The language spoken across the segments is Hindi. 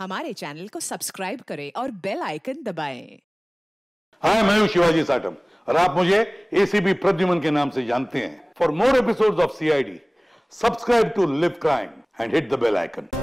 हमारे चैनल को सब्सक्राइब करें और बेल आइकन दबाएं। हाय, मैं हूं शिवाजी साटम और आप मुझे एसीपी प्रद्युमन के नाम से जानते हैं। For more episodes of CID, subscribe to live crime and hit the bell icon.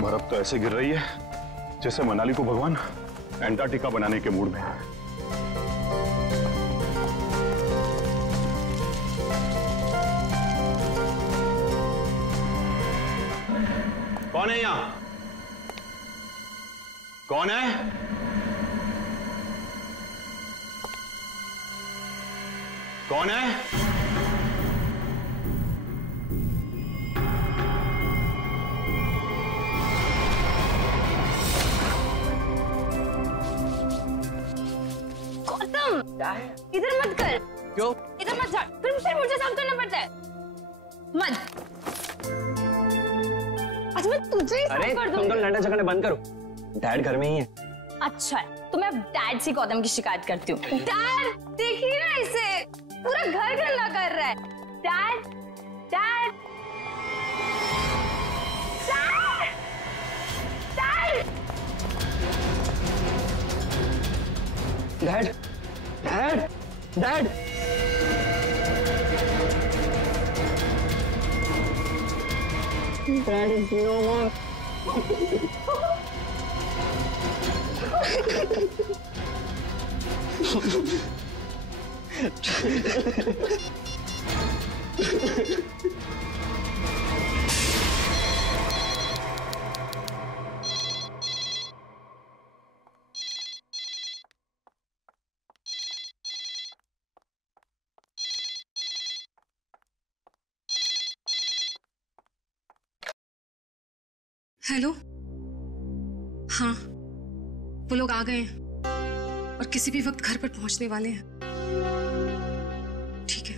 बर्फ तो ऐसे गिर रही है जैसे मनाली को भगवान एंटार्क्टिका बनाने के मूड में है। कौन है यहां? कौन है? कौन है? इधर मत कर। क्यों? इधर मत जा, फिर मुझे साफ करना पड़ता है। मत। अच्छा मैं तुझे ही साफ कर दूंगी। तुम तो लड़ना झगड़ना बंद करो। डैड घर में ही है। अच्छा है, तो मैं डैड से गौतम की शिकायत करती हूँ। डैड देखिए ना इसे, पूरा घर गंदा कर रहा है। Dad, dad, dad, dad, dad, dad. Dad is no more. Hello, हाँ वो लोग आ गए हैं और किसी भी वक्त घर पर पहुंचने वाले हैं। ठीक है।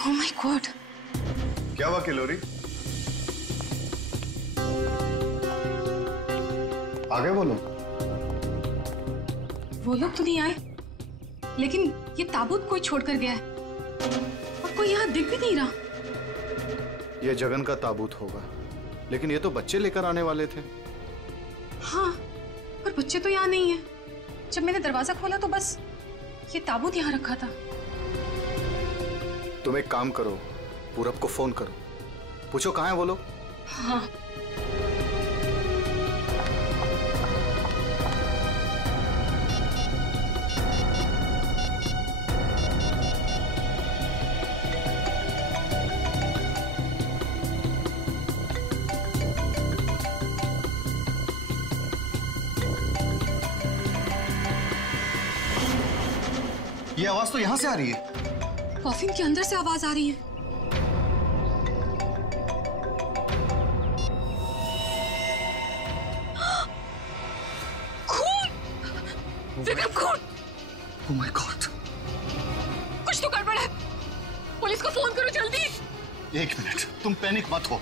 Oh my God! क्या हुआ किलोरी? आ गए वो लोग? वो लोग तो नहीं आए, लेकिन ये ताबूत कोई छोड़कर गया है और कोई यहाँ दिख भी नहीं रहा। ये जगन का ताबूत होगा, लेकिन ये तो बच्चे लेकर आने वाले थे। हाँ, पर बच्चे तो यहाँ नहीं है। जब मैंने दरवाजा खोला तो बस ये ताबूत यहाँ रखा था। तुम एक काम करो, पूरब को फोन करो, पूछो कहाँ है वो लोग। हाँ। ये आवाज तो यहाँ से आ रही है। कॉफिन के अंदर से आवाज आ रही है। खून! विक्रम, खून! Oh my God! कुछ तो गड़बड़ है। पुलिस को फोन करो जल्दी। 1 मिनट, तुम पैनिक मत हो,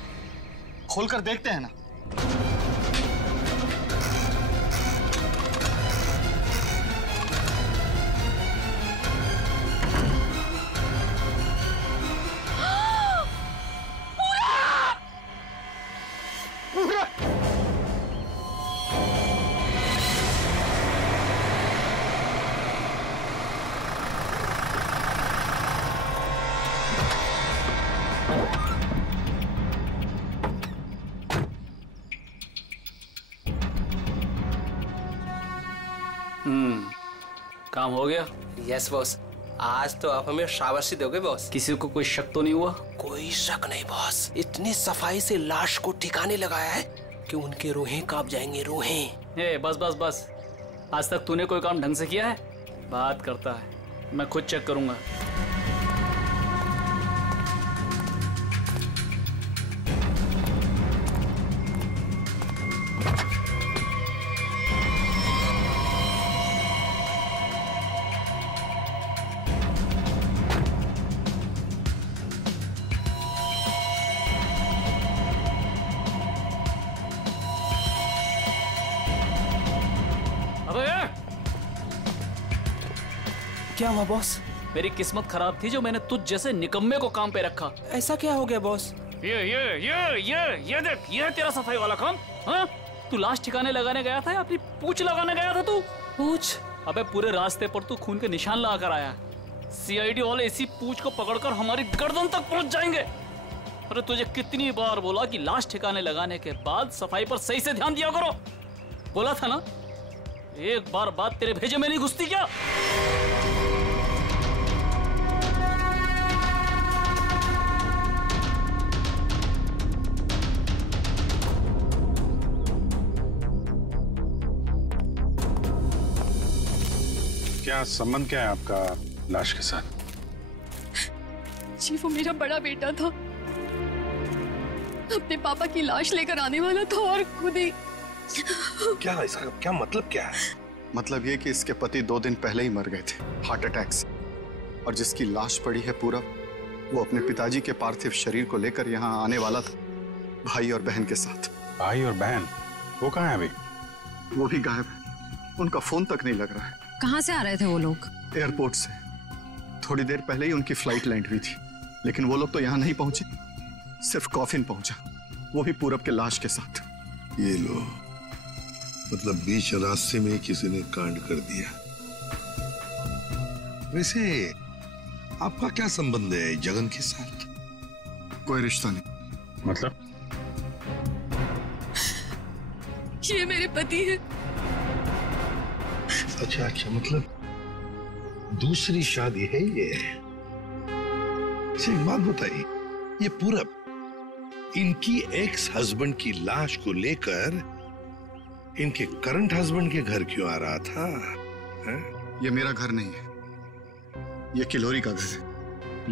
खोलकर देखते हैं ना। काम हो गया? यस बॉस, आज तो आप हमें शाबाशी दोगे बॉस। किसी को कोई शक तो नहीं हुआ? कोई शक नहीं बॉस, इतनी सफाई से लाश को ठिकाने लगाया है कि उनके रूहें कांप जाएंगे, रूहें। ए बस बस बस, आज तक तूने कोई काम ढंग से किया है? बात करता है, मैं खुद चेक करूंगा। क्या हुआ बॉस? मेरी किस्मत खराब थी जो मैंने तुझ जैसे निकम्मे को काम पे रखा। ऐसा क्या हो गया बॉस? ये देख, ये है तेरा सफाई वाला काम। हाँ, तू लाश ठिकाने लगाने गया था या अपनी पूंछ लगाने गया था तू? पूंछ? अबे पूरे रास्ते पर तू खून के निशान लगा कर आया। सीआईडी वाले इसी पूंछ को पकड़कर हमारी गर्दन तक पहुंच जाएंगे। अरे तुझे कितनी बार बोला कि लाश ठिकाने लगाने के बाद सफाई पर सही से ध्यान दिया करो। बोला था ना? एक बार बात तेरे भेजे में नहीं घुसती क्या? क्या संबंध क्या है आपका लाश के साथ? जी वो मेरा बड़ा बेटा था, अपने पापा की लाश लेकर आने वाला था और खुद ही। क्या इसका क्या मतलब क्या है? मतलब ये कि इसके पति 2 दिन पहले ही मर गए थे हार्ट अटैक से, और जिसकी लाश पड़ी है पूरा, वो अपने पिताजी के पार्थिव शरीर को लेकर यहाँ आने वाला था, भाई और बहन के साथ। भाई और बहन? वो कहाँ है अभी? वो भी गायब है, उनका फोन तक नहीं लग रहा है। कहाँ से आ रहे थे वो लोग? एयरपोर्ट से। थोड़ी देर पहले ही उनकी फ्लाइट लैंड हुई थी, लेकिन वो लोग तो यहाँ नहीं पहुंचे, सिर्फ कॉफिन पहुंचा, वो भी पूरब के लाश के साथ। ये लो, मतलब बीच रास्ते में किसी ने कांड कर दिया। वैसे आपका क्या संबंध है जगन के साथ? कोई रिश्ता नहीं। मतलब? ये मेरे पति है। अच्छा अच्छा, मतलब दूसरी शादी है ये? एक बात बताइए, ये पूरब इनकी एक्स हस्बैंड की लाश को लेकर इनके करंट हस्बैंड के घर क्यों आ रहा था? है? ये मेरा घर नहीं है, ये किलोरी का घर है।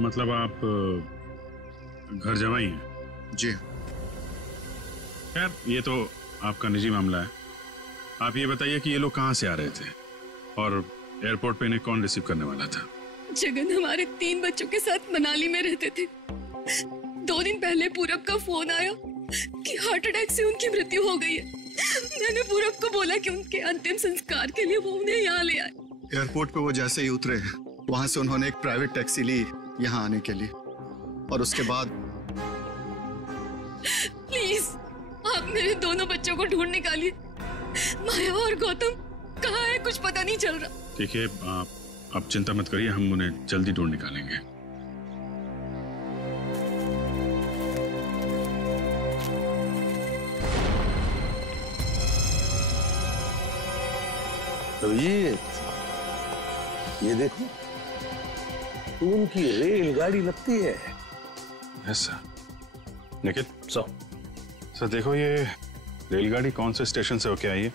मतलब आप घर जमाई हैं? जी। खैर ये तो आपका निजी मामला है। आप ये बताइए कि ये लोग कहाँ से आ रहे थे और एयरपोर्ट पे इन्हें कौन रिसीव करने वाला था? जगन हमारे 3 बच्चों के साथ मनाली में रहते थे। 2 दिन पहले पूरब का फोन आया कि हार्ट अटैक से उनकी मृत्यु हो गई है। मैंने पूरब को बोला कि उनके अंतिम संस्कार के लिए वो उन्हें यहाँ ले आए। एयरपोर्ट पे वो जैसे ही उतरे, वहां से उन्होंने एक प्राइवेट टैक्सी ली यहाँ आने के लिए, और उसके बाद प्लीज आप मेरे दोनों बच्चों को ढूंढ निकालिए। माया और गौतम कहाँ है, कुछ पता नहीं चल रहा। ठीक है, आप चिंता मत करिए, हम उन्हें जल्दी ढूंढ निकालेंगे। तो ये देखो, उनकी रेलगाड़ी लगती है। Yes sir. निखिल सर देखो, ये रेलगाड़ी कौन से स्टेशन से होके आई है?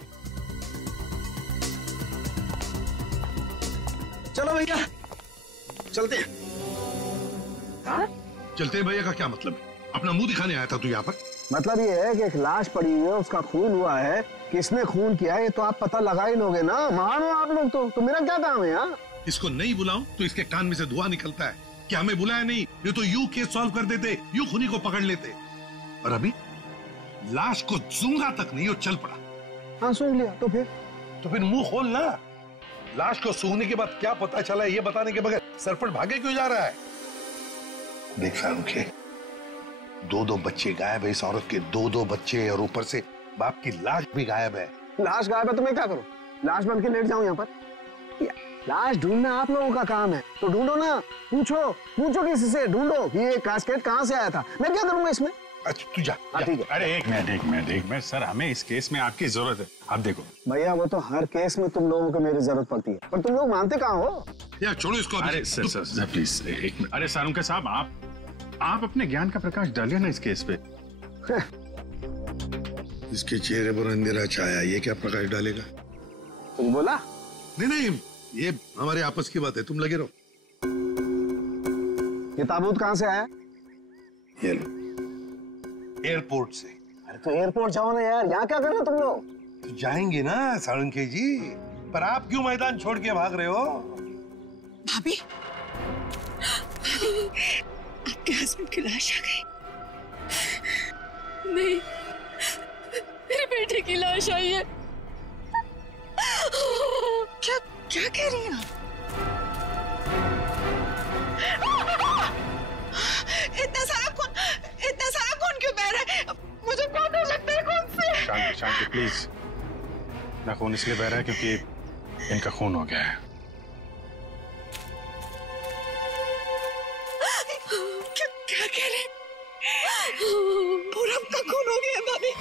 चलो भैया चलते हैं। हाँ? चलते हैं भैया का क्या मतलब है? अपना मुंह दिखाने आया था तू यहाँ पर? मतलब ये है कि एक लाश पड़ी हुई है, उसका खून हुआ है, किसने खून किया है ये तो आप पता लगा ही लोगे ना। महान हो आप लोग तो मेरा क्या काम है यार? इसको नहीं बुलाऊं तो इसके कान में से धुआं निकलता है कि हमें बुलाया नहीं, ये तो यूं केस सॉल्व कर देते, यूं खूनी को पकड़ लेते। और अभी लाश को सूंघा तक नहीं, वो चल पड़ा। हाँ सूंघ लिया तो फिर मुंह खोल ना। लाश को सूंघने के बाद क्या पता चला ये बताने के बगैर सरपट भागे क्यों जा रहा है? देख फारूक, 2 बच्चे गायब है इस औरत के, 2 बच्चे, और ऊपर से बाप की लाश भी गायब है। लाश गायब है तो मैं क्या करूं? लाश बन के लेट जाऊं यहाँ पर? लाश ढूंढना आप लोगों का काम है, तो ढूंढो ना। पूछो किसी से, ढूंढो कि ये कास्केट कहाँ से आया था। मैं क्या करूंगा इसमें? अच्छा तू जा। ठीक है। अरे एक मिनट सर, हमें इस केस में आपकी जरूरत है। आप देखो भैया, वो तो हर केस में तुम लोगों को मेरी जरूरत पड़ती है, पर तुम लोग मानते कहाँ हो? यार छोड़ो इसको। अरे सर प्लीज एक मिनट। अरे सारुंके साहब, आप अपने ज्ञान का प्रकाश डालिए ना इस केस पे। इसके चेहरे पर अंधेरा छाया, ये क्या प्रकाश डालेगा? कुछ बोला? नहीं, ये हमारे आपस की बात है, तुम लगे रहो। ये ताबूत कहाँ से आया? ये लो, एयरपोर्ट से। अरे तो एयरपोर्ट जाओ ना यार, यहाँ क्या कर रहे हो तुम लोग? तो जाएंगे ना साळुंखे जी, पर आप क्यों मैदान छोड़ के भाग रहे हो? भाभी, आपके हस्बैंड की लाश आ गई। नहीं, मेरे बेटे की लाश आई है। क्या कह रही हैं आप? इतना सारा खून क्यों बह रहा है? मुझे बहुत डर लगता है खून से। शांति प्लीज। ना खून इसलिए बह रहा है क्योंकि इनका खून हो गया है। क्या कह रहे हैं? पूरब का खून हो गया है भाभी।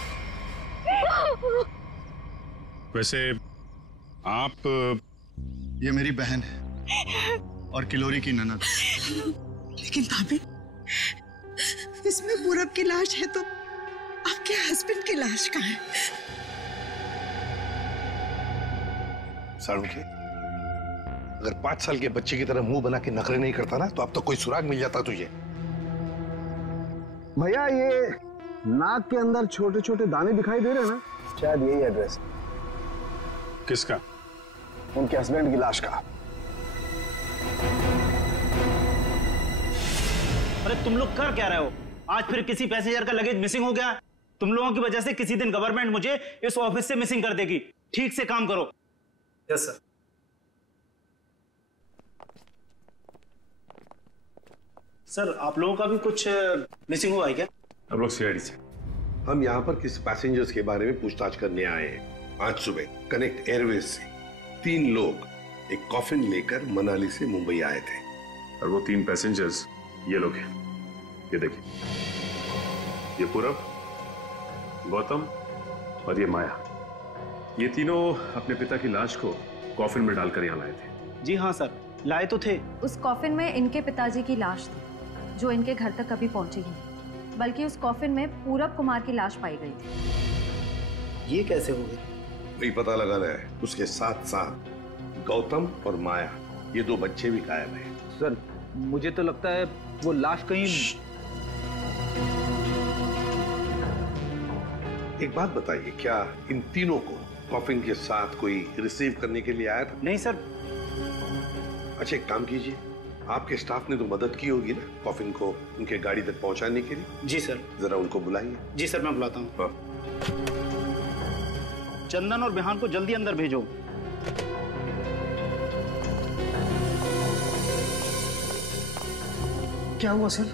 वैसे आप, ये मेरी बहन है और किलोरी की ननद। लेकिन भाभी, इसमें पूरब की लाश है तो आपके हस्बैंड की लाश कहाँ है? साळुंखे, अगर 5 साल के बच्चे की तरह मुंह बना के नखरे नहीं करता ना, तो अब तो कोई सुराग मिल जाता तुझे। भैया, ये नाक के अंदर छोटे छोटे दाने दिखाई दे रहे हैं ना, शायद यही एड्रेस। किसका? उनके हस्बैंड की लाश का। अरे तुम लोग कर क्या रहे हो? आज फिर किसी पैसेंजर का लगेज मिसिंग हो गया। तुम लोगों की वजह से किसी दिन गवर्नमेंट मुझे इस ऑफिस से मिसिंग कर देगी। ठीक से काम करो। Yes sir. सर, आप लोगों का भी कुछ मिसिंग हुआ है क्या? हम लोग सीआईडी से। हम यहाँ पर किसी पैसेंजर्स के बारे में पूछताछ करने आए हैं। आज सुबह कनेक्ट एयरवेज से 3 लोग एक कॉफिन लेकर मनाली से मुंबई आए थे। और वो 3 पैसेंजर्स ये लोग हैं। ये देखिए, ये पूरब, गौतम और ये माया। ये तीनों अपने पिता की लाश को कॉफिन में डालकर यहाँ लाए थे। जी हाँ सर, लाए तो थे। उस कॉफिन में इनके पिताजी की लाश थी, जो इनके घर तक कभी पहुंची ही नहीं, बल्कि उस कॉफिन में पूरब कुमार की लाश पाई गई थी। ये कैसे हो गई? वही पता लगाना है। उसके साथ साथ गौतम और माया, ये 2 बच्चे भी गायब हैं। सर, मुझे तो लगता है वो लाश कहीं। एक बात बताइए, क्या इन तीनों को कॉफिन के साथ कोई रिसीव करने के लिए आया था? नहीं सर। अच्छा, एक काम कीजिए, आपके स्टाफ ने तो मदद की होगी ना कॉफिन को उनके गाड़ी तक पहुंचाने के लिए? जी सर। जरा उनको बुलाइए। जी सर, मैं बुलाता हूँ। हाँ। चंदन और बिहान को जल्दी अंदर भेजो। क्या हुआ सर?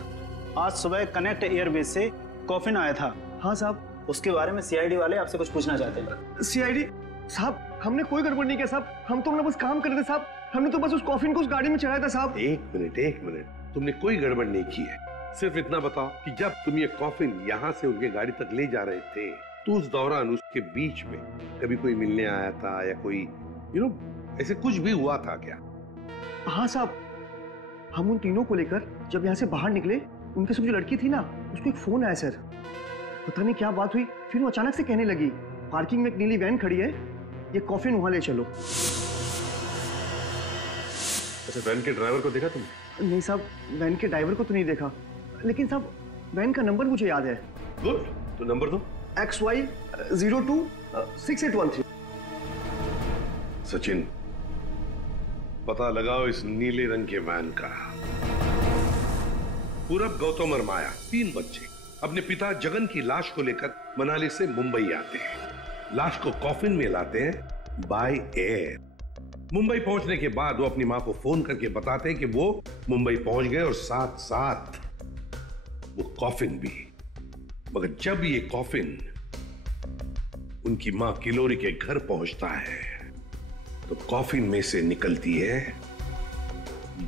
आज सुबह कनेक्ट एयरवेज से कॉफिन आया था। हाँ साहब। उसके बारे में सीआईडी वाले आपसे कुछ पूछना चाहते हैं। सीआईडी साहब, हमने कोई गड़बड़ नहीं किया साहब। हम तो अपना बस काम कर रहे थे साहब। हमने तो बस उस कॉफिन को उस गाड़ी में चढ़ाया था साहब। एक मिनट, तुमने कोई गड़बड़ नहीं की है। सिर्फ इतना बताओ कि जब तुम ये कॉफिन यहाँ से उनके गाड़ी तक ले जा रहे थे, तो उस दौरान उसके बीच में कभी कोई मिलने आया था या कोई ऐसे कुछ भी हुआ था क्या? हाँ साहब, हम उन तीनों को लेकर जब यहाँ से बाहर निकले, उनके साथ जो लड़की थी ना, उसको एक फोन आया सर। पता नहीं क्या बात हुई, फिर वो अचानक से कहने लगी, पार्किंग में एक नीली वैन खड़ी है, ये कॉफिन वहां ले चलो। अच्छा, वैन के ड्राइवर को देखा तुमने? नहीं साहब, वैन के ड्राइवर को तो नहीं देखा, लेकिन साहब वैन का नंबर मुझे याद है। गुड, तो नंबर दो। XY026813। सचिन, पता लगाओ इस नीले रंग के वैन का। पूरब, गौतम और माया, 3 बच्चे अपने पिता जगन की लाश को लेकर मनाली से मुंबई आते हैं। लाश को कॉफिन में लाते हैं बाय एयर। मुंबई पहुंचने के बाद वो अपनी मां को फोन करके बताते हैं कि वो मुंबई पहुंच गए और साथ साथ वो कॉफिन भी। मगर जब ये कॉफिन उनकी मां किलोरी के घर पहुंचता है, तो कॉफिन में से निकलती है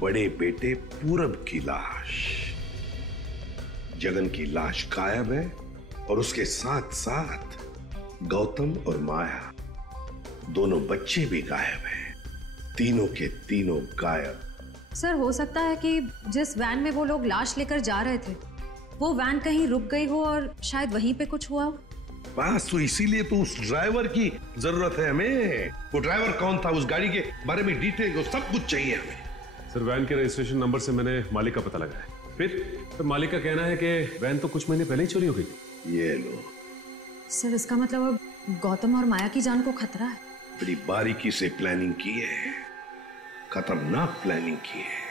बड़े बेटे पूरब की लाश। जगन की लाश गायब है और उसके साथ साथ गौतम और माया, दोनों बच्चे भी गायब हैं। तीनों के तीनों गायब सर हो सकता है कि जिस वैन में वो लोग लाश लेकर जा रहे थे वो वैन कहीं रुक गई हो और शायद वहीं पे कुछ हुआ हो। बस तो इसीलिए तो उस ड्राइवर की जरूरत है हमें। वो ड्राइवर कौन था, उस गाड़ी के बारे में डिटेल, सब कुछ चाहिए हमें। सर वैन के रजिस्ट्रेशन नंबर से मैंने मालिक का पता लगाया। फिर मालिक का कहना है कि वैन तो कुछ महीने पहले ही चोरी हो गई। ये लो सर इसका मतलब अब गौतम और माया की जान को खतरा है। बड़ी बारीकी से प्लानिंग की है, खतरनाक प्लानिंग की है।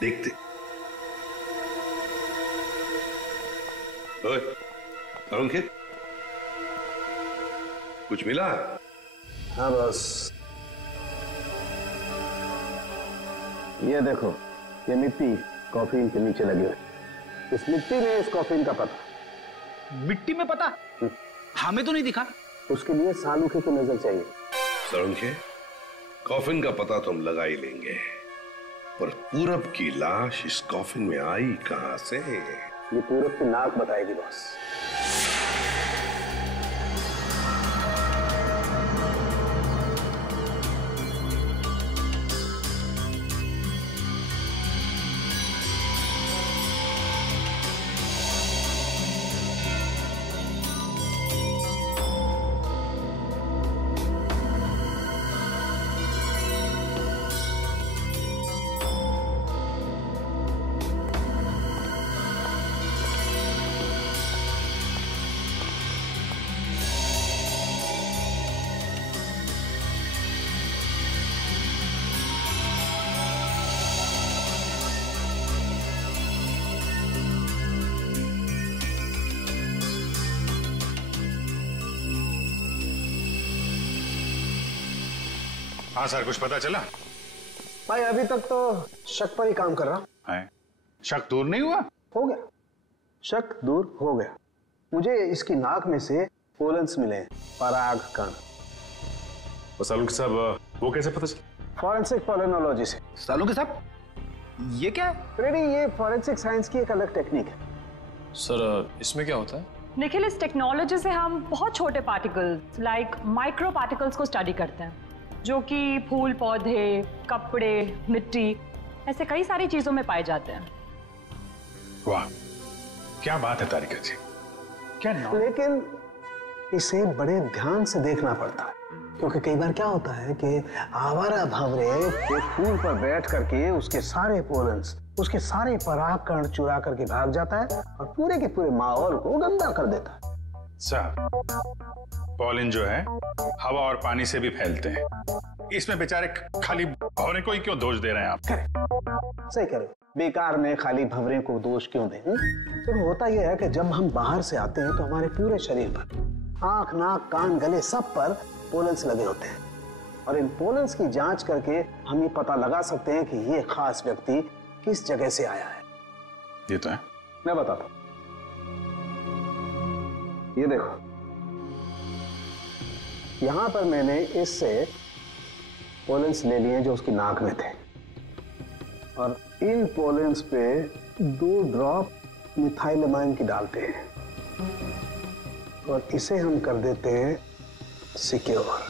देखते। ओए, अरुण के कुछ मिला? हाँ बस ये देखो, ये मिट्टी कॉफीन के नीचे लगी हुई। इस मिट्टी में इस कॉफीन का पता। मिट्टी में पता? हमें तो नहीं दिखा। उसके लिए सालूखे की नजर चाहिए। सरुखे, कॉफिन का पता तो हम लगा ही लेंगे, पर पूरब की लाश इस कॉफिन में आई कहां से? ये पूरब की नाक बताएगी बॉस। हाँ सर, कुछ पता चला? भाई अभी तक तो शक पर ही काम कर रहा है। शक दूर नहीं हुआ? हो गया, शक दूर हो गया। मुझे इसकी नाक में से पोलन्स मिले, पराग कण। सालुंखे साहब, वो कैसे पता चला? फॉरेंसिक पोलिनोलॉजी से। सालुंखे साहब, ये क्या है? रेडी, ये फॉरेंसिक साइंस की एक अलग टेक्निक है। सर इसमें क्या होता है? निखिल, इस टेक्नोलॉजी से हम बहुत छोटे पार्टिकल्स लाइक माइक्रो पार्टिकल्स को स्टडी करते हैं, जो कि फूल, पौधे, कपड़े, मिट्टी, ऐसे कई सारी चीजों में पाए जाते हैं। वाह, क्या बात है तारिका जी, क्या नाम? लेकिन इसे बड़े ध्यान से देखना पड़ता है, क्योंकि कई बार क्या होता है कि आवारा भंवरे एक फूल पर बैठ करके उसके सारे पोलन्स, उसके सारे पराग कण चुरा करके भाग जाता है और पूरे के पूरे माहौल को गंदा कर देता है। सर, पॉलिन जो है हवा और पानी से भी फैलते हैं। इसमें बेचारे खाली भंवरे को ही क्यों दोष दे रहे हैं आप? सही कह रहे हो, बेकार में खाली भंवरे को दोष क्यों दें? तो होता यह है कि जब हम बाहर से आते हैं तो हमारे पूरे शरीर पर, आंख, नाक, कान, गले, सब पर पोलन्स लगे होते हैं, और इन पोलन्स की जांच करके हम ये पता लगा सकते हैं कि ये खास व्यक्ति किस जगह से आया है। ये तो है। मैं बताता हूं, ये देखो, यहां पर मैंने इससे पोलन्स ले लिए जो उसकी नाक में थे, और इन पोलन्स पे 2 ड्रॉप मिथाइलमाइन की डालते हैं और इसे हम कर देते हैं सिक्योर।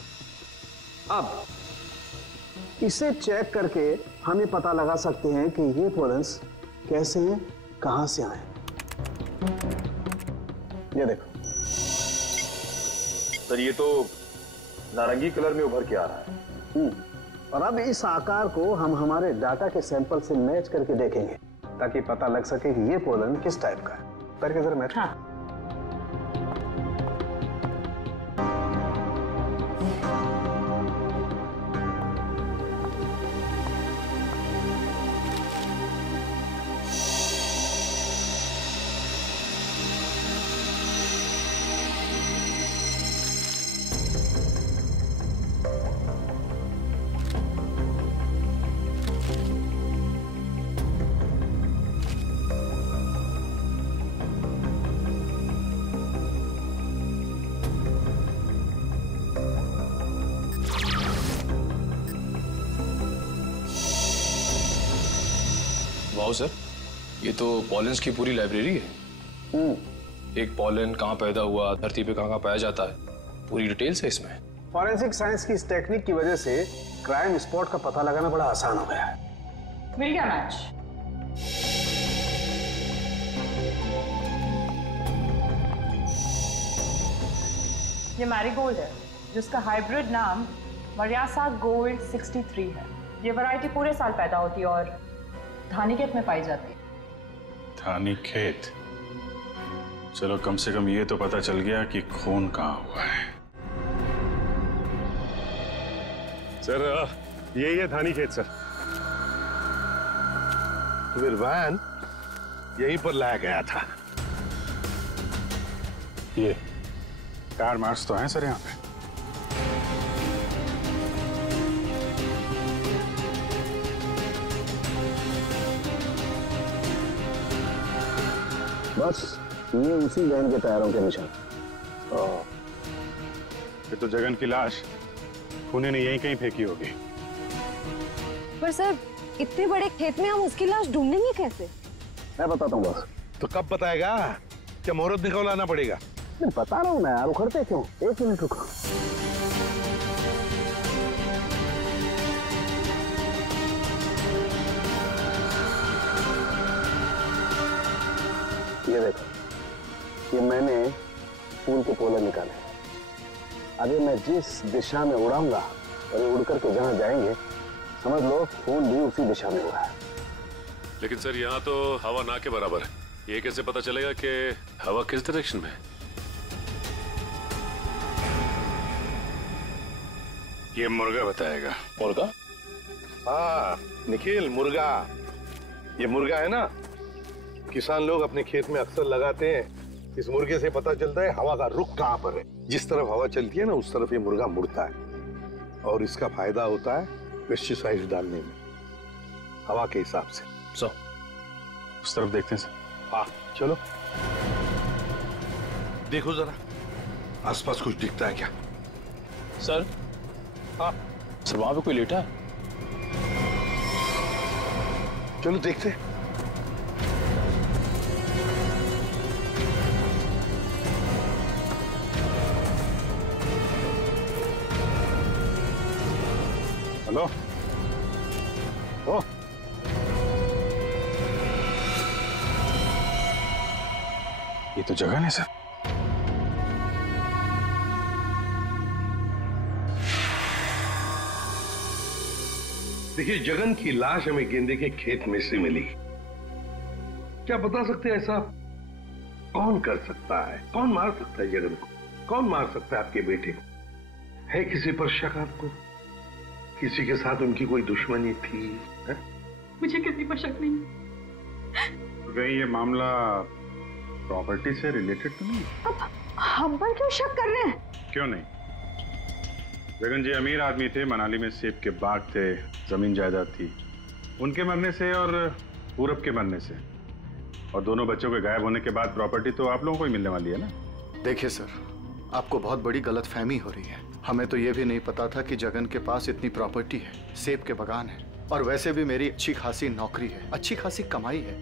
अब इसे चेक करके हम ये पता लगा सकते हैं कि ये पोलन्स कैसे हैं, कहां से आए। ये देखो सर, ये तो नारंगी कलर में उभर के आ रहा है। और अब इस आकार को हम हमारे डाटा के सैंपल से मैच करके देखेंगे, ताकि पता लग सके कि ये पोलन किस टाइप का है। करके जरा मैच। हाँ। वाओ सर, ये तो पॉलेंस की पूरी लाइब्रेरी है। एक पॉलन कहाँ पैदा हुआ, धरती पे कहाँ पाया जाता है, पूरी डिटेल्स है इसमें। फॉरेंसिक साइंस की इस टेक्निक की वजह से क्राइम स्पॉट का पता लगाना बड़ा आसान हो गया है। मिल गया मैच। ये मैरीगोल्ड है जिसका हाइब्रिड नाम मरियासा गोल्ड 63 है। ये वैरायटी पूरे साल पैदा होती है और धानीखेत में पाई जाती है। धानीखेत? चलो कम से कम ये तो पता चल गया कि खून कहाँ हुआ है। सर यही है धानीखेत सर। फिर वैन यहीं पर लाया गया था। ये कार मार्क्स तो हैं सर यहाँ पे। बस ये उसी वैन के टायरों के निशान। ये तो जगन की लाश खूनी ने यहीं कहीं फेंकी होगी। पर सर इतने बड़े खेत में हम उसकी लाश ढूंढेंगे कैसे? मैं बताता हूँ बस। तो कब बताएगा? क्या मुहूर्त निकलवाना पड़ेगा? मैं बता रहा हूँ ना यार, उखड़ते क्यों? 1 मिनट रुको। ये देखो, ये मैंने फूल के पोले निकाले। अभी मैं जिस दिशा में उड़ाऊंगा और ये उड़ करके जहां जाएंगे समझ लो फूल भी उसी दिशा में उड़ा है। लेकिन सर यहाँ तो हवा ना के बराबर है, ये कैसे पता चलेगा कि हवा किस डायरेक्शन में है? ये मुर्गा बताएगा। मुर्गा? हाँ निखिल, मुर्गा। ये मुर्गा है ना, किसान लोग अपने खेत में अक्सर लगाते हैं। इस मुर्गे से पता चलता है हवा का रुख कहाँ पर है। जिस तरफ हवा चलती है ना उस तरफ ये मुर्गा मुड़ता है और इसका फायदा होता है पेस्टिसाइड डालने में, हवा के हिसाब से। सो उस तरफ देखते हैं सर। हाँ चलो देखो जरा आसपास कुछ दिखता है क्या? सर? हाँ सर वहां पे कोई लेटा है। चलो देखते हैं। हेलो? ओ ये तो जगन है सर। देखिए जगन की लाश हमें गेंदे के खेत में से मिली। क्या बता सकते हैं ऐसा कौन कर सकता है? कौन मार सकता है जगन को? कौन मार सकता है आपके बेटे को? है किसी पर शक आपको? किसी के साथ उनकी कोई दुश्मनी थी? है? मुझे किसी पर शक नहीं। कहीं ये मामला प्रॉपर्टी से रिलेटेड तो नहीं? अब हम पर क्यों शक कर रहे हैं? क्यों नहीं? जगन जी अमीर आदमी थे, मनाली में सेब के बाग थे, जमीन जायदाद थी। उनके मरने से और पूरब के मरने से और दोनों बच्चों के गायब होने के बाद प्रॉपर्टी तो आप लोगों को ही मिलने वाली है ना। देखिए सर, आपको बहुत बड़ी गलतफहमी हो रही है। हमें तो ये भी नहीं पता था कि जगन के पास इतनी प्रॉपर्टी है, सेब के बागान है और वैसे भी मेरी अच्छी खासी नौकरी है, अच्छी खासी कमाई है।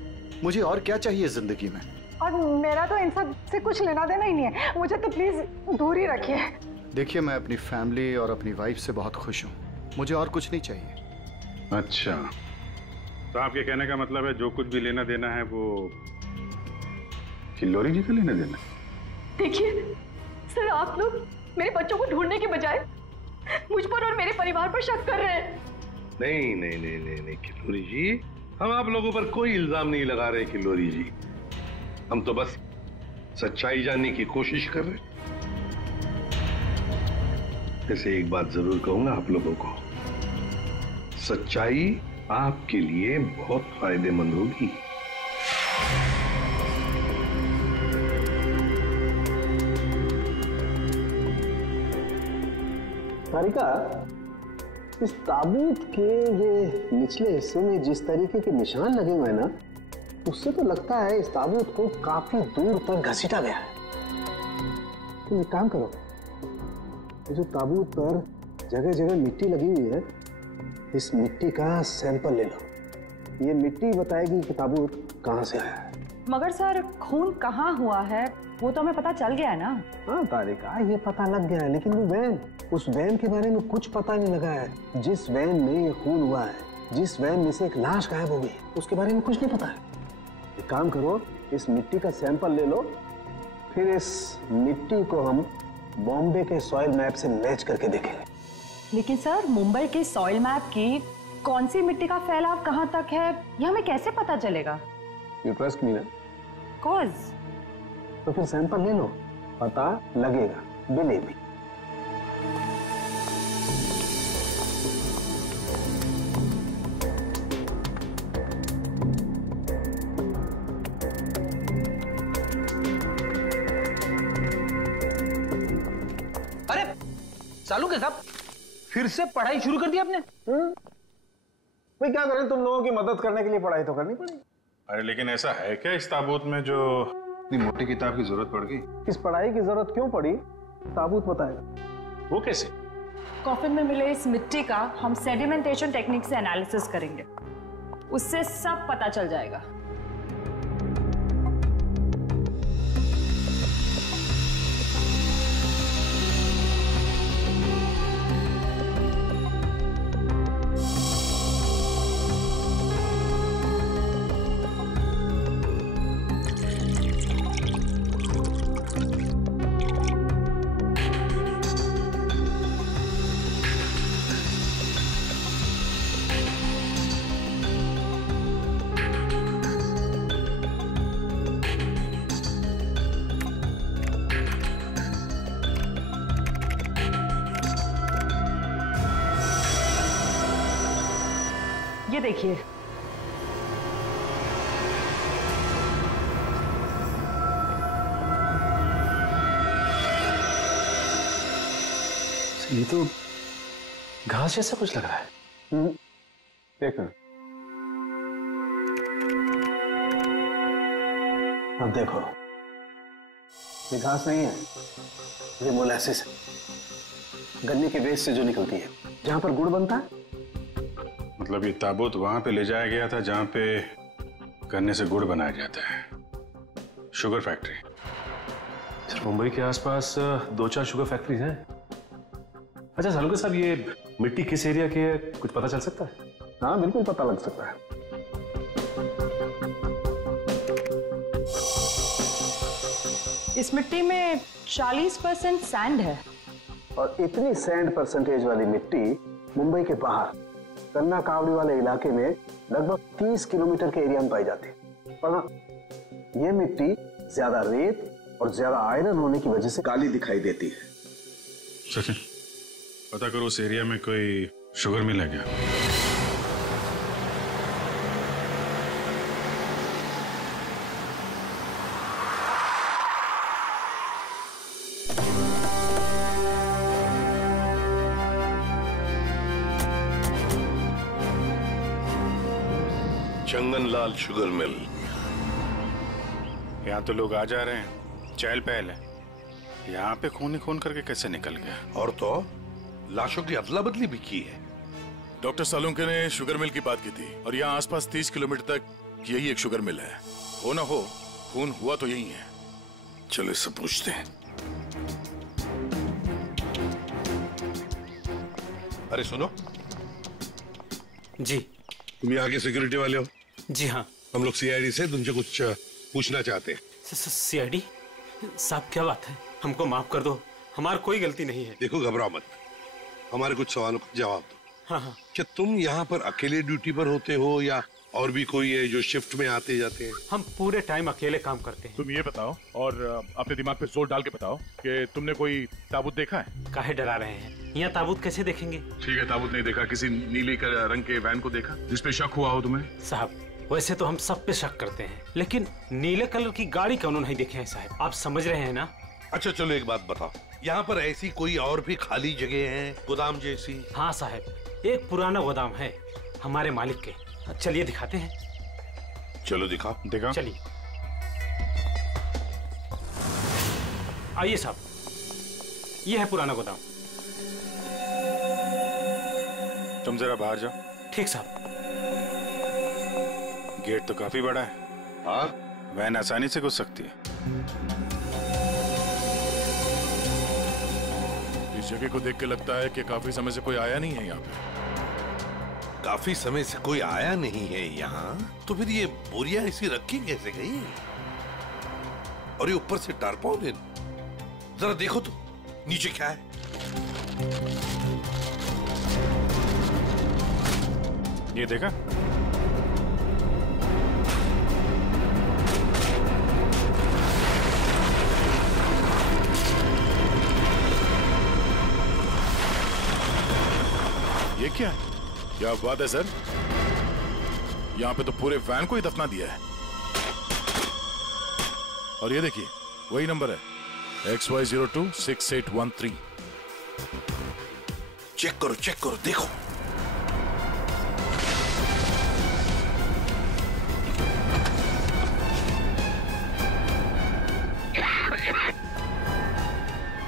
मुझे और क्या चाहिए जिंदगी में? और मेरा तो इन सब से कुछ लेना देना ही नहीं है। मुझे तो प्लीज दूर ही रखिए। देखिए मैं अपनी फैमिली और अपनी वाइफ से बहुत खुश हूँ, मुझे और कुछ नहीं चाहिए। अच्छा, तो आपके कहने का मतलब है जो कुछ भी लेना देना है वो किल्लोरी जी का लेना देना? देखिए सर, आप लोग मेरे बच्चों को ढूंढने के बजाय मुझ पर और मेरे परिवार पर शक कर रहे हैं। नहीं नहीं नहीं नहीं नहीं किल्लोरी जी, हम आप लोगों पर कोई इल्जाम नहीं लगा रहे किल्लोरी जी। हम तो बस सच्चाई जानने की कोशिश कर रहे हैं। वैसे एक बात जरूर कहूंगा आप लोगों को, सच्चाई आपके लिए बहुत फायदेमंद होगी। तारिका, इस ताबूत के ये निचले हिस्से में जिस तरीके के निशान लगे हुए हैं ना, उससे तो लगता है इस ताबूत को काफी दूर तक घसीटा गया है। तुम एक काम करो, ये जो ताबूत पर जगह जगह मिट्टी लगी हुई है, इस मिट्टी का सैंपल ले लो। ये मिट्टी बताएगी कि ताबूत कहाँ से आया है। मगर सर खून कहाँ हुआ है वो तो हमें पता चल गया है ना। हाँ तारिका, ये पता लग गया है, लेकिन वो वैन, उस वैन के बारे में कुछ पता नहीं लगा है। जिस वैन में ये खून हुआ है जिस वैन में से एक लाश गायब हो गई उसके बारे में कुछ नहीं पता है। एक काम करो, इस मिट्टी का सैंपल ले लो, फिर इस मिट्टी को हम बॉम्बे के सॉइल मैप से मैच करके देखेंगे। लेकिन सर, मुंबई के सॉइल मैप की कौन सी मिट्टी का फैलाव कहाँ तक है ये हमें कैसे पता चलेगा? यू ट्रस्ट मी ना? कॉज तो फिर सैंपल ले लो, पता लगेगा, बिलीव मी। अरे सालू के साहब, फिर से पढ़ाई शुरू कर दी आपने? भाई क्या करें, तुम लोगों की मदद करने के लिए पढ़ाई तो करनी पड़ेगी। अरे लेकिन ऐसा है क्या इस ताबूत में जो इतनी मोटी किताब की जरूरत पड़ गई? इस पढ़ाई की जरूरत क्यों पड़ी ताबूत बताएगा। वो कैसे? कॉफिन में मिले इस मिट्टी का हम सेडिमेंटेशन टेक्निक से एनालिसिस करेंगे, उससे सब पता चल जाएगा। ये देखिए, ये तो घास जैसा कुछ लग रहा है। देखो, अब देखो, ये घास नहीं है, ये मोलासिस है, गन्ने के वेस्ट से जो निकलती है, जहां पर गुड़ बनता है। मतलब ये ताबूत वहां पे ले जाया गया था जहां पे गन्ने से गुड़ बनाया जाता है, शुगर फैक्ट्री। सर, मुंबई के आसपास 2-4 शुगर फैक्ट्रीज हैं। अच्छा सालुके साहब, ये मिट्टी किस एरिया की है, कुछ पता चल सकता है? हाँ बिल्कुल पता लग सकता है। इस मिट्टी में 40% सैंड है। और इतनी सैंड परसेंटेज वाली मिट्टी मुंबई के बाहर कन्ना कावड़ी वाले इलाके में लगभग 30 किलोमीटर के एरिया में पाई जाती है। और हाँ, ये मिट्टी ज्यादा रेत और ज्यादा आयरन होने की वजह से काली दिखाई देती है। सचिन, पता करो उस एरिया में कोई शुगर मिल है क्या? चंगनलाल शुगर मिल। यहाँ तो लोग आ जा रहे हैं, चहल पहल है। यहाँ पे खून ही खून करके कैसे निकल गया? और तो लाशों की अदला बदली भी की है। डॉक्टर सालुंके ने शुगर मिल की बात की थी और यहाँ आसपास 30 किलोमीटर तक यही एक शुगर मिल है। हो ना हो, खून हुआ तो यही है। चलो इससे पूछते हैं। अरे सुनो जी। तुम यहाँ के सिक्योरिटी वाले हो? जी हाँ। हम लोग सीआईडी से तुमसे कुछ पूछना चाहते हैं। सीआईडी साहब, क्या बात है? हमको माफ कर दो, हमारी कोई गलती नहीं है। देखो घबराओ मत, हमारे कुछ सवालों का जवाब दो। हाँ हाँ। क्या तुम यहाँ पर अकेले ड्यूटी पर होते हो या और भी कोई है जो शिफ्ट में आते जाते हैं? हम पूरे टाइम अकेले काम करते हैं। तुम ये बताओ और अपने दिमाग पे जोर डाल के बताओ कि तुमने कोई ताबूत देखा है? काहे डरा रहे हैं? यहाँ ताबूत कैसे देखेंगे? ठीक है, ताबूत नहीं देखा, किसी नीली रंग के वैन को देखा जिसपे शक हुआ हो तुम्हें? साहब, वैसे तो हम सब पे शक करते हैं, लेकिन नीले कलर की गाड़ी क्यों नहीं देखे हैं साहब? आप समझ रहे हैं ना? अच्छा चलो एक बात बताओ, यहाँ पर ऐसी कोई और भी खाली जगह है गोदाम जैसी? हाँ साहब, एक पुराना गोदाम है हमारे मालिक के, चलिए दिखाते हैं। चलो दिखाओ। दिखाओ। चलिए आइए साहब, ये है पुराना गोदाम। तुम जरा बाहर जाओ। ठीक साहब। गेट तो काफी बड़ा है। हाँ, वैन आसानी से घुस सकती है। इस जगह को देख के लगता है कि काफी समय से कोई आया नहीं है यहाँ पे। काफी समय से कोई आया नहीं है यहाँ, तो फिर ये बोरिया ऐसी रखी कैसे गई? और ये ऊपर से टारपॉलिन, जरा देखो तो नीचे क्या है। ये देखा? ये क्या है? क्या बात है सर, यहाँ पे तो पूरे वैन को ही दफना दिया है। और ये देखिए वही नंबर है XY026813। चेक करो देखो।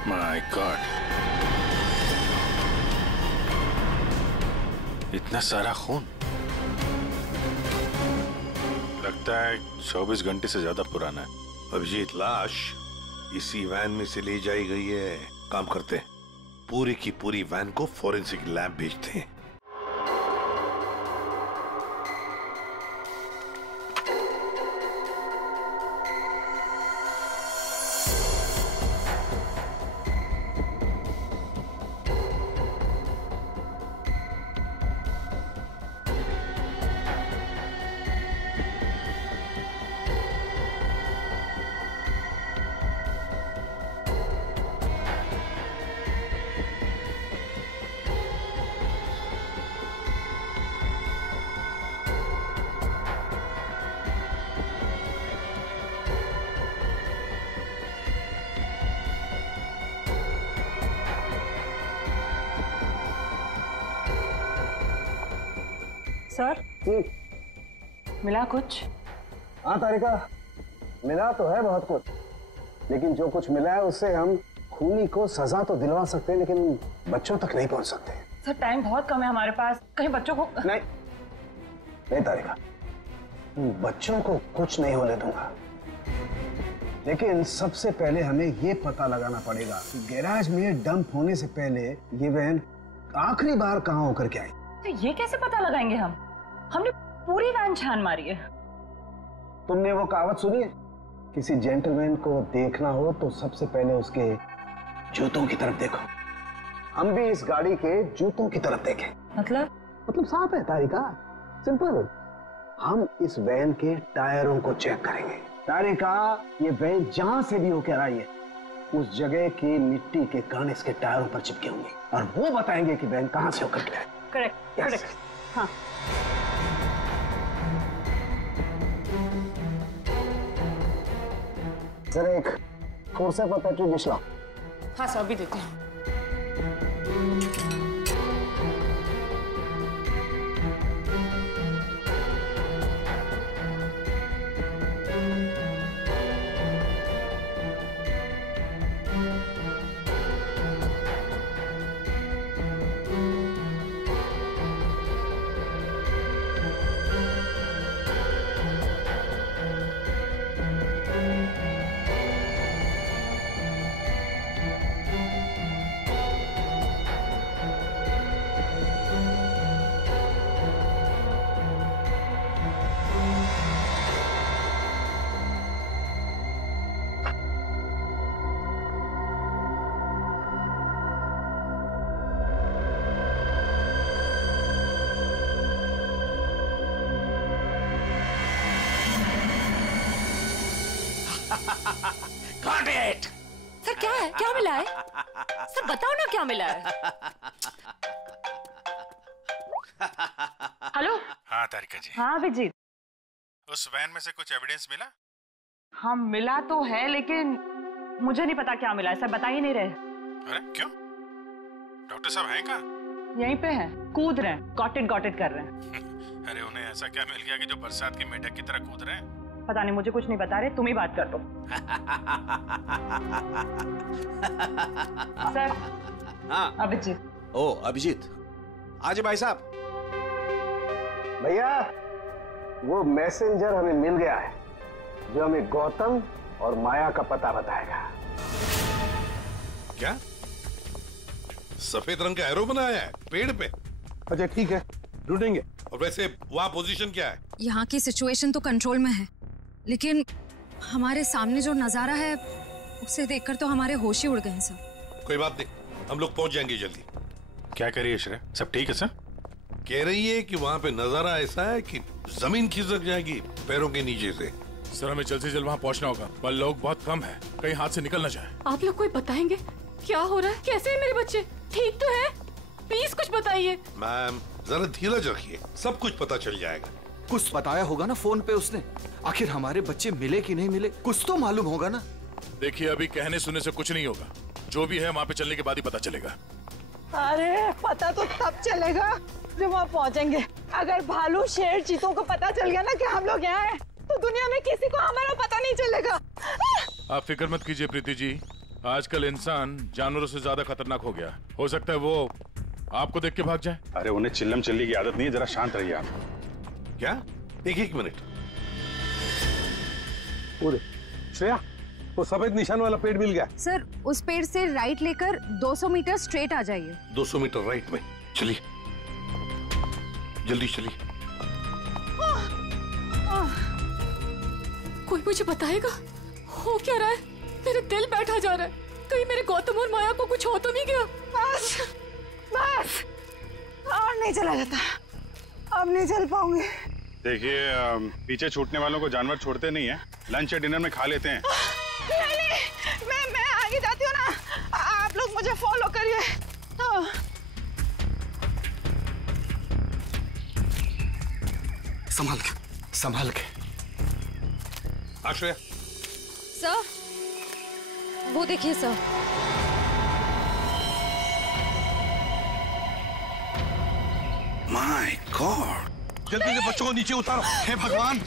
माय गॉड, इतना सारा खून। लगता है 24 घंटे से ज्यादा पुराना है। अभिजीत, लाश इसी वैन में से ले जाई गई है। काम करते हैं, पूरी की पूरी वैन को फॉरेंसिक लैब भेजते हैं। सर, मिला कुछ? हाँ तारिका, मिला तो है बहुत कुछ, लेकिन जो कुछ मिला है उससे हम खूनी को सजा तो दिलवा सकते हैं, लेकिन बच्चों तक नहीं पहुंच सकते। सर टाइम बहुत कम है हमारे पास, कहीं बच्चों को नहीं तारिका, बच्चों को कुछ नहीं होने दूंगा, लेकिन सबसे पहले हमें ये पता लगाना पड़ेगा कि गैराज में डंप होने से पहले ये वैन आखिरी बार कहाँ होकर के आई। तो ये कैसे पता लगाएंगे हम? हमने पूरी वैन छान मारी है। तुमने वो कहावत सुनी है, किसी जेंटलमैन को देखना हो तो सबसे पहले उसके जूतों की तरफ देखो। हम भी इस गाड़ी के जूतों की तरफ देखें। मतलब साफ है तारिका, सिंपल। हम इस वैन के टायरों को चेक करेंगे। तारिका, ये वैन जहां से भी होकर आई है उस जगह की मिट्टी के कण इसके टायरों पर चिपके होंगे और वो बताएंगे कि वैन कहां से होकर के आई। करेक्ट। हाँ। सर एक फोर्से पर पेट्रोल डिश लाओ। हाँ सर, अभी देते हैं। Got it! सर क्या है? क्या मिला है? सर बताओ ना क्या मिला है? हेलो। हाँ तारिका जी। हाँ अभिजीत। उस वैन में से कुछ एविडेंस मिला? हाँ मिला तो है, लेकिन मुझे नहीं पता क्या मिला है। सर बता ही नहीं रहे। अरे क्यों? डॉक्टर साहब हैं कहाँ? यहीं पे हैं, कूद रहे हैं, गॉटेड कर रहे हैं। अरे उन्हें ऐसा क्या मिल गया कि जो बरसात के मेढक की तरह कूद रहे हैं? पता नहीं, मुझे कुछ नहीं बता रहे, तुम ही बात कर दो। सर। हाँ अभिजीत। ओ अभिजीत, आज भाई साहब। भैया वो मैसेंजर हमें मिल गया है जो हमें गौतम और माया का पता बताएगा। क्या? सफेद रंग का एरो बनाया है पेड़ पे? अच्छा ठीक है, ढूंढेंगे। और वैसे वहाँ पोजीशन क्या है? यहाँ की सिचुएशन तो कंट्रोल में है, लेकिन हमारे सामने जो नजारा है उसे देखकर तो हमारे होश ही उड़ गए हैं सर। कोई बात नहीं, हम लोग पहुंच जाएंगे जल्दी। क्या कह रही है श्रेया? सब ठीक है सर? कह रही है कि वहाँ पे नजारा ऐसा है कि जमीन खिसक जाएगी पैरों के नीचे से। सर हमें जल्द से जल्द वहाँ पहुँचना होगा, पर लोग बहुत कम है, कहीं हाथ से निकल ना जाए। आप लोग कोई बताएंगे क्या हो रहा है? कैसे है मेरे बच्चे? ठीक तो है? प्लीज कुछ बताइए। मैम जरा धीरज रखिए, सब कुछ पता चल जाएगा। कुछ बताया होगा ना फोन पे उसने। आखिर हमारे बच्चे मिले कि नहीं मिले, कुछ तो मालूम होगा ना। देखिए अभी कहने सुनने से कुछ नहीं होगा, जो भी है वहाँ पे चलने के बाद ही पता चलेगा। अरे पता तो तब चलेगा जब वहाँ पहुँचेंगे। अगर भालू शेर चीतों को पता चल गया ना कि हम लोग यहाँ हैं, तो दुनिया में किसी को हमारा पता नहीं चलेगा। आप फिक्र मत कीजिए प्रीति जी, आजकल इंसान जानवरों से ज्यादा खतरनाक हो गया। हो सकता है वो आपको देख के भाग जाए। अरे उन्हें चिल्लम चिल्ली की आदत नहीं है, जरा शांत रहिए आप। क्या? एक मिनट। श्रेया, वो सफेद निशान वाला पेड़ मिल गया। सर उस पेड़ से राइट लेकर 200 मीटर स्ट्रेट आ जाइए। 200 मीटर राइट में। चलिए जल्दी चलिए। कोई मुझे बताएगा हो क्या रहा है? मेरे दिल बैठा जा रहा है, कहीं मेरे गौतम और माया को कुछ हो तो नहीं गया? बस बस, और नहीं चला जाता, अब नहीं चल पाऊंगी। देखिए पीछे छूटने वालों को जानवर छोड़ते नहीं है, लंच या डिनर में खा लेते हैं। नहीं, मैं आगे जाती हूँ ना, आप लोग मुझे फॉलो करिए। संभाल के, संभाल के। आश्रय। सर वो देखिए सर। माय गॉड, जल्दी से बच्चों को नीचे उतारो। हे भगवान,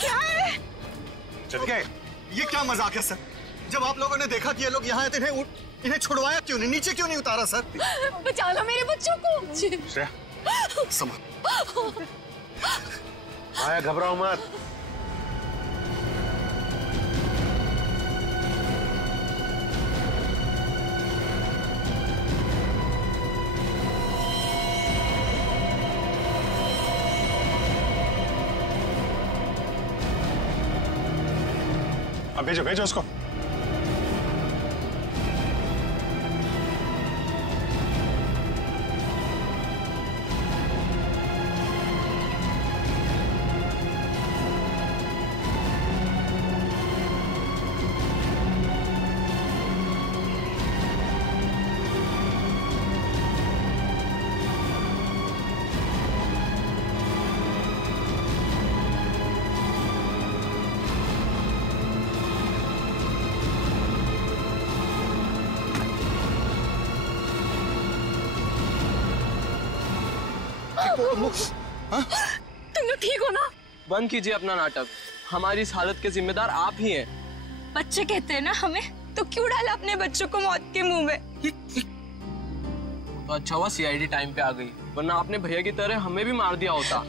क्या है? चल गए। ये क्या मजाक है सर? जब आप लोगों ने देखा कि ये लोग यहाँ आए थे, इन्हें छुड़वाया क्यों नहीं, नीचे क्यों नहीं उतारा सर? बचा लो मेरे बच्चों को। श्रेया, संभाल। माया घबराओ मत। अब भेजो भेजो उसको। तुम लोग ठीक हो ना? बंद कीजिए अपना नाटक, हमारी इस हालत के जिम्मेदार आप ही हैं। बच्चे कहते हैं ना हमें, तो क्यों डाला अपने बच्चों को मौत के मुंह में? तो अच्छा हुआ सीआईडी टाइम पे आ गई, वरना आपने भैया की तरह हमें भी मार दिया होता।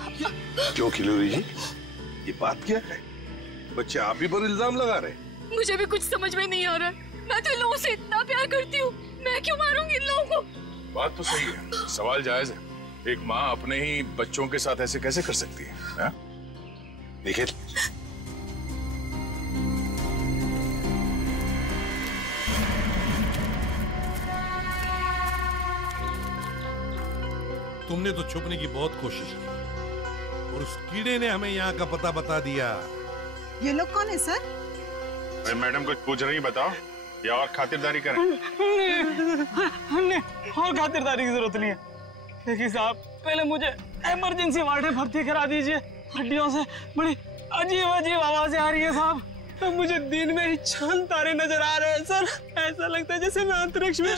क्यों खिलोरी जी, ये बात क्या है? बच्चे आप ही पर इल्जाम लगा रहे? मुझे भी कुछ समझ में नहीं आ रहा है। मैं तो इन लोगों से इतना प्यार करती हूँ, मैं क्यों मारूंगी इन लोगों को? बात तो सही है, सवाल जायज है। एक माँ अपने ही बच्चों के साथ ऐसे कैसे कर सकती है? देखिए, तुमने तो छुपने की बहुत कोशिश की और उस कीड़े ने हमें यहाँ का पता बता दिया। ये लोग कौन है सर? अरे मैडम कुछ पूछ रही बताओ, या और खातिरदारी करें? हमने और खातिरदारी की जरूरत नहीं है, लेकिन साहब पहले मुझे इमरजेंसी वार्ड में भर्ती करा दीजिए। हड्डियों से बड़ी अजीब अजीब आवाजें आ रही है साहब। तो मुझे दिन में ही चांद तारे नजर आ रहे हैं सर, ऐसा लगता है जैसे मैं अंतरिक्ष में।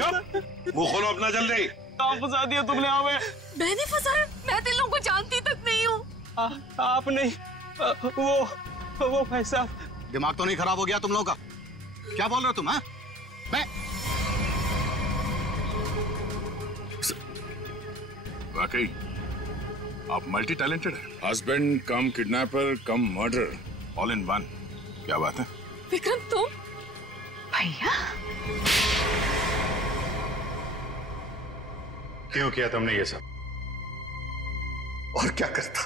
मुंह खोलो अपना जल्दी। फंसा दिया तुमने हमें। मैंने फंसाया? मैं तो इन लोगों को जानती तक नहीं हूँ। आप नहीं, वो भाई साहब। दिमाग तो नहीं खराब हो गया तुम लोगों का? क्या बोल रहे हो तुम? मैं वाकई आप मल्टी टैलेंटेड हैं। Husband come kidnapper come murder, all in one. क्या बात है विक्रम? तुम भैया क्यों किया तुमने ये सब? और क्या करता?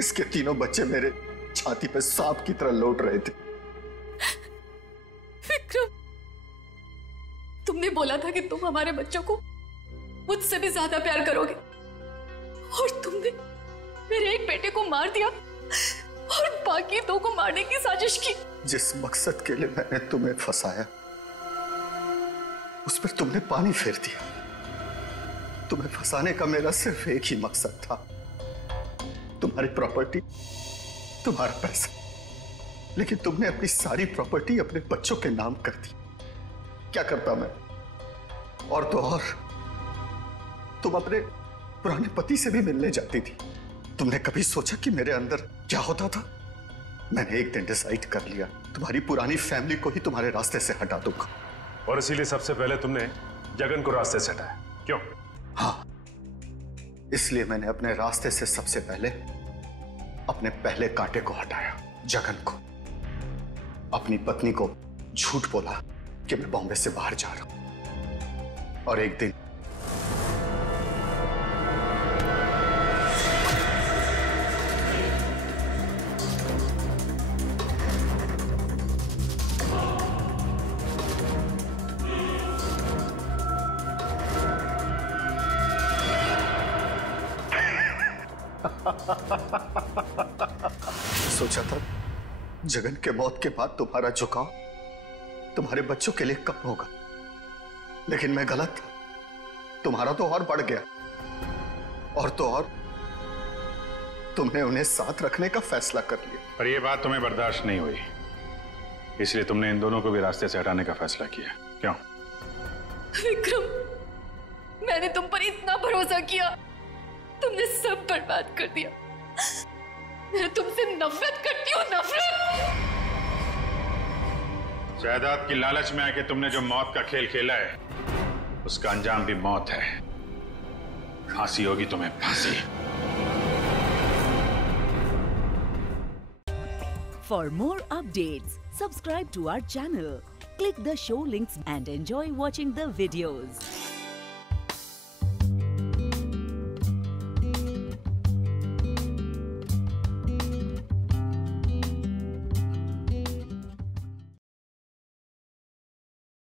इसके तीनों बच्चे मेरे छाती पे सांप की तरह लौट रहे थे। विक्रम, तुमने बोला था कि तुम हमारे बच्चों को मुझसे भी ज्यादा प्यार करोगे, और तुमने मेरे एक बेटे को मार दिया और बाकी दो को मारने की साजिश की। जिस मकसद के लिए मैंने तुम्हें फंसाया, उस पर तुमने पानी फेर दिया। तुम्हें फंसाने का मेरा सिर्फ एक ही मकसद था, तुम्हारी प्रॉपर्टी, तुम्हारा पैसा। लेकिन तुमने अपनी सारी प्रॉपर्टी अपने बच्चों के नाम कर दी। क्या करता मैं? और तो और तुम अपने पुराने पति से भी मिलने जाती थी। तुमने कभी सोचा कि मेरे अंदर क्या होता था? मैंने एक दिन डिसाइड कर लिया, तुम्हारी पुरानी फैमिली को ही तुम्हारे रास्ते से हटा दूंगा। और इसीलिए सबसे पहले तुमने जगन को रास्ते से हटाया, क्यों? हाँ, इसलिए मैंने अपने रास्ते से सबसे पहले अपने पहले कांटे को हटाया, जगन को। अपनी पत्नी को झूठ बोला कि मैं बॉम्बे से बाहर जा रहा हूं, और एक दिन सोचा था जगन के मौत के बाद तुम्हारा झुकाव तुम्हारे बच्चों के लिए कब होगा, लेकिन मैं गलत था। तुम्हारा तो और बढ़ गया, और तो और तुमने उन्हें साथ रखने का फैसला कर लिया। पर यह बात तुम्हें बर्दाश्त नहीं हुई, इसलिए तुमने इन दोनों को भी रास्ते से हटाने का फैसला किया, क्यों? विक्रम, मैंने तुम पर इतना भरोसा किया, तुमने सब बर्बाद कर दिया। मैं तुमसे नफरत करती हूँ, नफरत। जायदाद की लालच में आके तुमने जो मौत का खेल खेला है, उसका अंजाम भी मौत है। फांसी होगी तुम्हें, फांसी। For more updates, subscribe to our channel, click the show links and enjoy watching the videos.